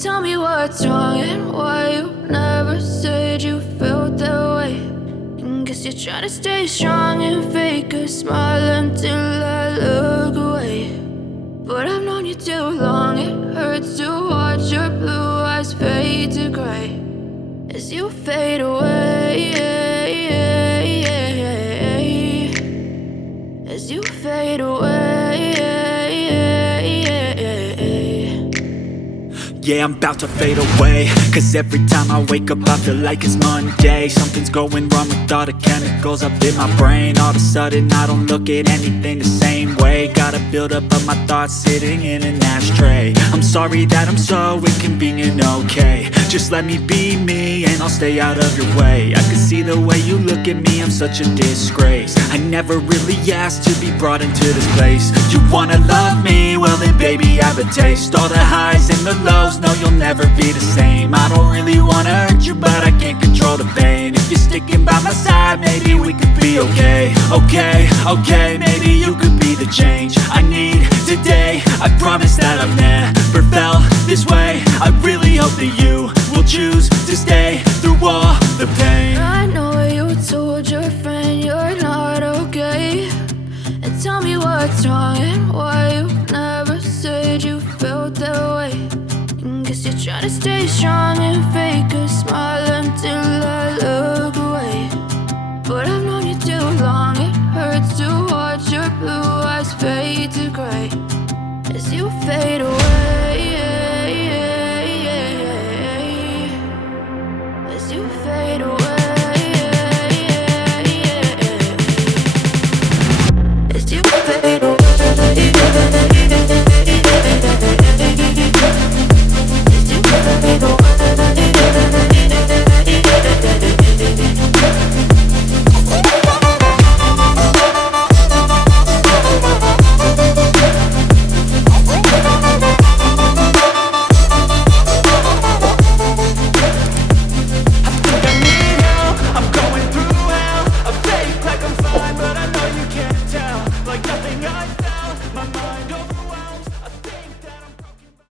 Tell me what's wrong and why you never said you felt that way. And guess you're trying to stay strong and fake a smile until I look away. But I've known you too long, it hurts to watch your blue eyes fade to gray as you fade away, as you fade away. Yeah, I'm about to fade away, cause every time I wake up I feel like it's Monday. Something's going wrong with all the chemicals up in my brain. All of a sudden I don't look at anything the same way. Gotta build up of my thoughts sitting in an ashtray. I'm sorry that I'm so inconvenient, okay. Just let me be me and I'll stay out of your way. I can see the way you look at me, I'm such a disgrace. I never really asked to be brought into this place. You wanna love me? Well then baby I have a taste. All the highs and the lows, no you'll never be the same. I don't really wanna hurt you but I can't control the pain. If you're sticking by my side maybe we could be okay. Okay, maybe you could be the change I need today. I promise that I've never felt this way. I really hope that you will choose to stay through all the pain. I know you told your friend you're not okay. And tell me what's wrong and why you never said you felt that way. And guess you're trying to stay strong and fake a smile until I look away. But I've known you too long, it hurts to watch your blue eyes fade to gray as you fade away, as you fade away, as you fade away.